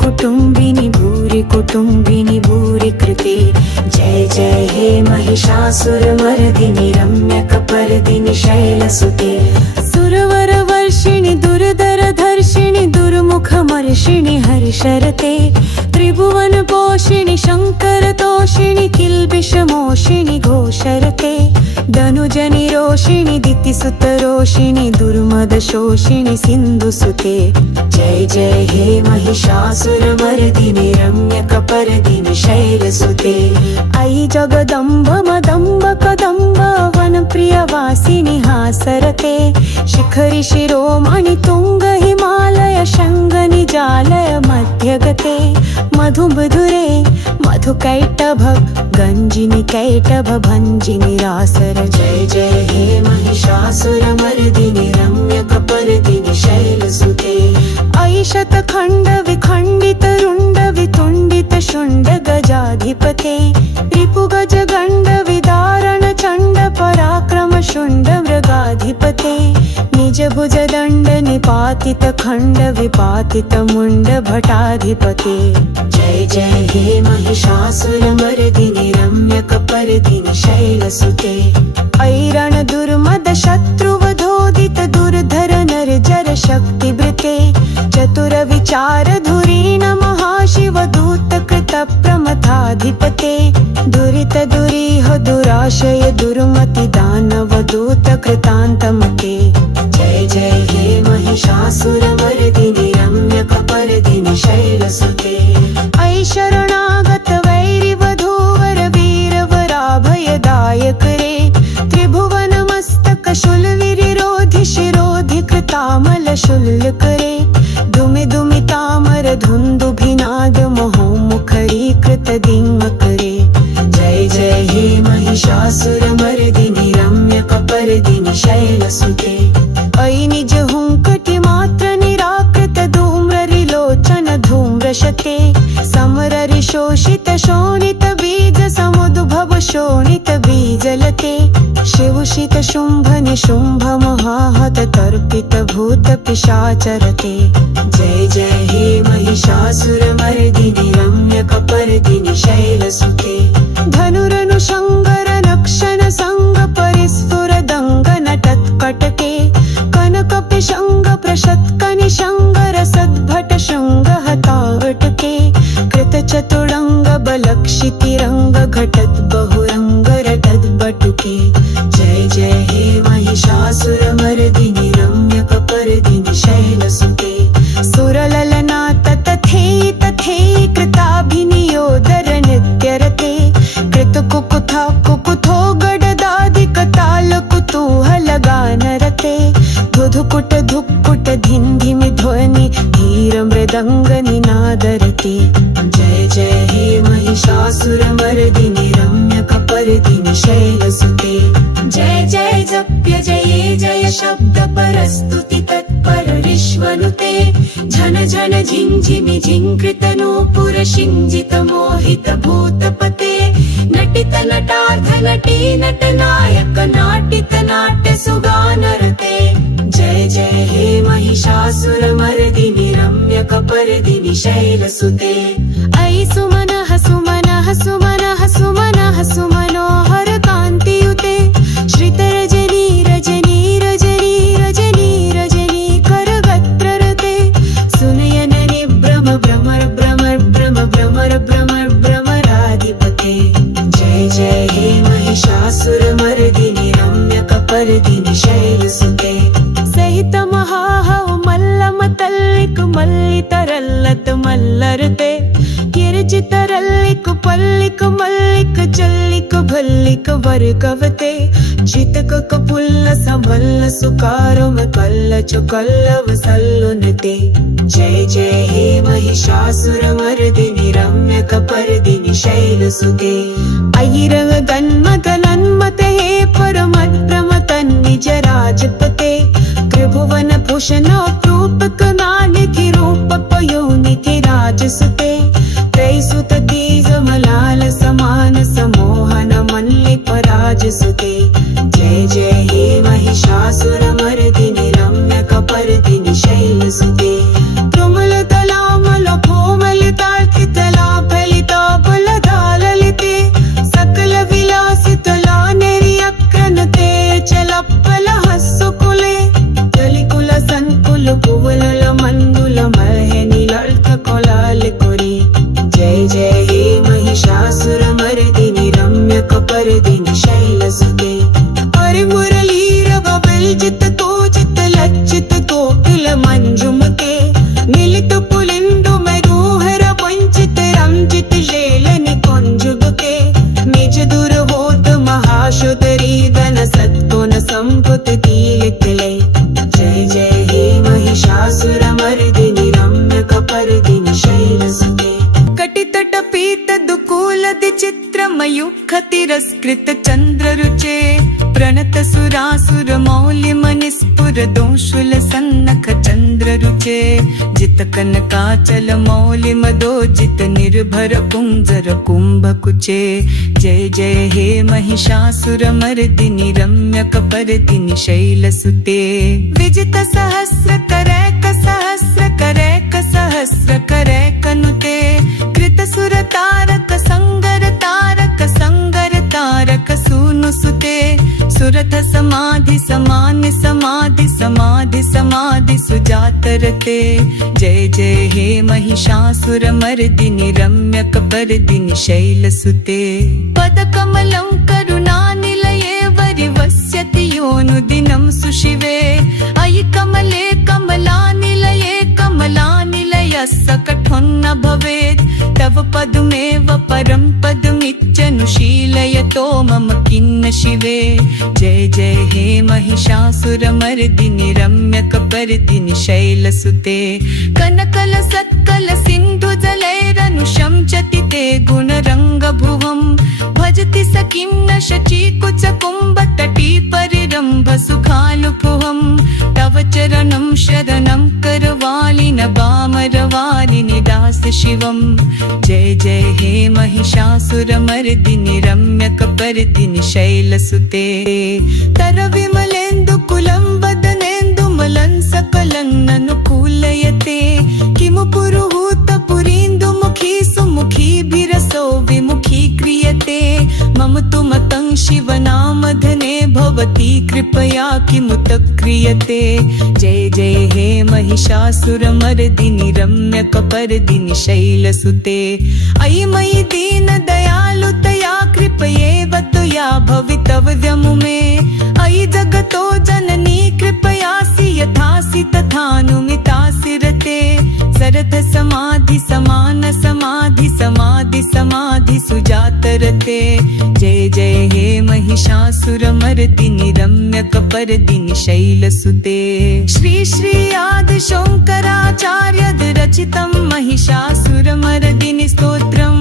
कुटुम्बिनि भूरि कुटुम्बिनि भूरि कृते। जय जय हे महिषासुरमर्दिनि रम्यकपर्दिनि शैलसुते। सुरवरवर्षिणि दुर्धरधर्षिणि दुर्मुखमर्षिणि हर्षरते। त्रिभुवनपोषिणि शङ्करतोषिणि किल्बिषमोषिणि घोषरते। धनुजनिरोषिणि दितिसुतरोषिणि दुर्मदशोषिणि सिन्धुसुते। जय जय हे महिषासुरमर्दिनि रम्यकपर्दिनि शैलसुते। अयि जगदम्ब मदम्ब कदम्ब वनप्रियवासिनि हासरते। शिखरि शिरोमणि तुङ्ग हिमालय शृङ्गनिजालय मध्यगते। मधुमधुरे मधुकैटभ गञ्जिनि कैटभ भञ्जिनि रासर। जय जय हे महिषासुरमर्दिनि रम्यकपर्दिनि शैलसुते। अयि शतखण्ड विखण्डित रुण्ड वितुण्डित शुण्ड गजाधिपते। रिपुगज गण्ड विदारण चण्ड पराक्रम शुण्ड मृगाधिपते। निजभुज दण्ड निपातित खण्ड विपातित मुण्ड भटाधिपते। जय जय हे महिषासुरमर्दिनि रम्यकपर्दिनि शैलसुते। ऐरण दुर्मद शत्रुवधोदित दुर्धर नरजर शक्तिवृते। चतुर विचार धुरीण महाशिवदूत कृत प्रमथाधिपते। दुरित दुरीह दुराशय दुर्मति दानवदूत कृतान्तमते। जय जय हे महिषासुरमर्दिनि रम्यकपर्दिनि शैलसुते। ऐ शरणागत वैरिवधूवर वीरवराभयदायक रे। त्रिभुवनमस्तक शूलविरोधि शिरोधि कृतामल शूल्क रे। दुमि दुमि तामर धुन्दुभिनाद महोमुखरीकृत दिङ्मक रे। जय जय हे महिषासुरमर्दिनि रम्यकपर्दिनि शैलसुते। ऐ निज हुङ्कटि मात्र निराकृत धूम्ररिलोचन धूम्रशते। समररि शोषित शोणित बीज समुद्भव शोणित बीजलते। शिवुषित शुम्भ निशुम्भ महाहत तर्पित भूत पिशाचरते। जय जय हे महिषासुरमर्दिनि रम्यकपर्दिनि शैलसुते। धनुरनुशङ्गर नक्षन संग परिस्फुर दङ्ग नटत्कटके। कनकपिशङ्ग प्रशत्कनिशङ्गर सद्भट शृङ्ग हतावटके। कृतचतुरङ्ग बलक्षितिरङ्ग घटत् बहुरङ्ग रटद् बटुके। जय जय हे महिषासुरमर्दिनि रम्यकपर्दिनि शैलसुते। सुरललना तथेयि तथेयि कृताभिनियोदर नित्यरते। कृतकुकुथा कुकुथो गडदादिक ताल कुतूहल गानरते। धुधुकुट धुक्कुट धिन्धिमि ध्वनि धीर मृदङ्ग निनादरते। जय जय हे महिषासुरमर्दिनि रम्यकपर्दिनि शैलसुते। जय जय जप्य जये जय शब्द परस्तुति तत्पर विश्वनुते। झन झन झिञ्झिमि झिङ्कृत नूपुर शिञ्जित मोहित भूतपते। नटित नटार्थ नटी नटनायक नाटित नाट्य सुगानरते। जय जय हे महिषासुरमर्दिनि रम्यकपर्दिनि शैलसुते। ऐ सुमनः सुमनः सुमनः सुमनः सुमनोहर कान्तियुते। श्रितरजनी रजनी रजनी रजनी रजनी करगत्ररते। सुनयन निभ्रम भ्रमर भ्रमर भ्रम भ्रमर भ्रमर भ्रमराधिपते। जय जय हे महिषासुरमर्दिनि रम्यकपर्दिनि शैलसुते। सहित महाहव मल्लमतल्लिक मल्लितरल्लत मल्लरते। किरचितरल्लिक पल्लिक मल्लिक चल्लिक भल्लिक वर्गवते। चितक कपुल्ल सबल्ल सुकारम कल्ल चुकल्लव सल्लुनते। जय जय हे महिषासुरमर्दिनि रम्यकपर्दिनि शैलसुते। ऐरग गन्मत लन्मत हे परमत् प्रमतन्निज राजपते। त्रिभुवन भूषण रूपक नानिधि रूपक योनिधि राजसुते। त्रैसुत तेज मलाल समान समोहन मल्लिक राजसुते। जय जय हे महिषासुरमर्दिनि रम्यकपर्दिनि शैलसुते। प्रमलतलामल भौम तार्कितला फलिता फलदा ललिते सकल विलासितला निर्यक्रनते चलप्पल हस्सुकुले जलिकुल संकुल कुवलल मंदुल मर्हेनि ललित कोलाल कोरी जय जय हे महिषासुर मर्दिनि रम्यक परदिनि शैलसुते हरि मुरलीरव विलजित तोजित लज्जित कोकिल मंजुमते मिलित पुलिंदु मधुहर वंचित रंजित जेलनि कुंजुबके निज दुर्बोध महाशुदरी धन सत्कुन संपुत कीलितले जय जय हे महिषासुर मर्दिनि रम्यक परदिनि शैलसुते कटितट पीत दुकूल चित्र मयूख तिरस्कृत चंद्र रुचे प्रणत सुरासुर मौलि मनिस्फुर दोषुल सन्नख चंद्र रुचे जित कनकाचल मौलि मदोजित निर्भर कुंजर कुंभ कुचे जय जय हे महिषासुर मर्दिनि रम्यक परदिनि शैलसुते विजित सहस्र करैक सहस्र करैक सहस्र करैक नुते कृत सुर तारक संगर तारक सूनुसुते सुरथ समाधि समान समाधि समाधि समाधि सुजातरते जय जय हे महिषासुर मर्दिनि रम्यक परदिनि शैलसुते पदकमलं करुणानिलये वरिवस्यति योऽनुदिनं सुशिवे अयि कमले कमलानिलये कमलानिलयस्य कठोन्न भवेत् तव पदमेव परं पदमित्यनुशीलयतो मम किन्न शिवे जय जय हे महिषासुर मर्दिनि रम्यक परदिनि शैलसुते कनकल सत्कल सिन्धु जलैरनुशंसति ते गुणरंग भुवं भजति स किं न शचीकुच कुम्भ तटी परिरम्भ सुखालुपुहं तव चरणं शरणं करवालिन वामरवालिनि दास शिवं जय जय हे महिषासुर मर्दिनि रम्यक परदिनि शैलसुते तर विमलेन्दु कुलं वदनेन्दु मलं सकलं ननुकूलयते किमु पुरुहूत पुरीन्दु मुखी सुमुखीभिरसो विमुखी क्रियते मम तु मतं शिवनामधने भवती कृपया किमुत क्रियते जय जय हे महिषासुर मर्दिनि रम्यक परदिनि शैलसुते अयि मयि दीन दयालुतया कृपयेव त्वया भवितव्यमु मे अयि जगतो जननी कृपयासि यथासि तथानुमितासि रते सरथ समाधि समान समाधि समाधि समाधि सुजातरते जय जय हे महिषासुर मर्दिनि रम्यक परदिनि शैलसुते श्री श्री आदि शंकराचार्य रचितं महिषासुर मर्दिनि स्तोत्रम्।